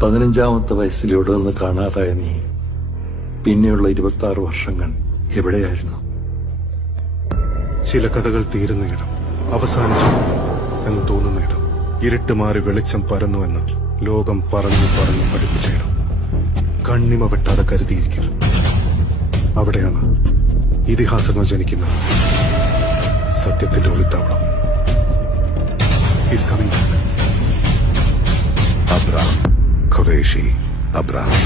15-ാമത്തെ വയസ്സിൽ ഇവിടെ നിന്ന് കാണാതായ നീ പിന്നെയുള്ള 26 വർഷങ്ങൾ എവിടെയായിരുന്നു? ചില കഥകൾ തീരുന്നയിടം, അവസാനിച്ചു എന്ന് തോന്നുന്നയിടം, ഇരുട്ട് മാറി വെളിച്ചം പരന്നുവെന്ന് ലോകം പറഞ്ഞു പറഞ്ഞു പഠിപ്പിച്ചിടം, കണ്ണിമ വെട്ടാതെ കരുതിയിരിക്കുക. അവിടെയാണ് ഇതിഹാസങ്ങൾ ജനിക്കുന്നത്. സത്യത്തിന്റെ ഒളിത്താവളം. He's coming back. Abraham Qureshi Abraham.